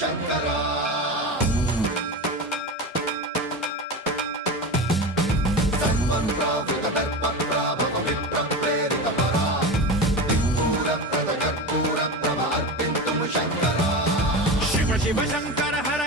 శంకరా సన్మన్రావృత దర్ప ప్రాభవ విప్ర ప్రేరిత పరా దిక్పూర ప్రద కర్పూర ప్రభ అర్పింతుము శంకరా శివ శివ శంకర హర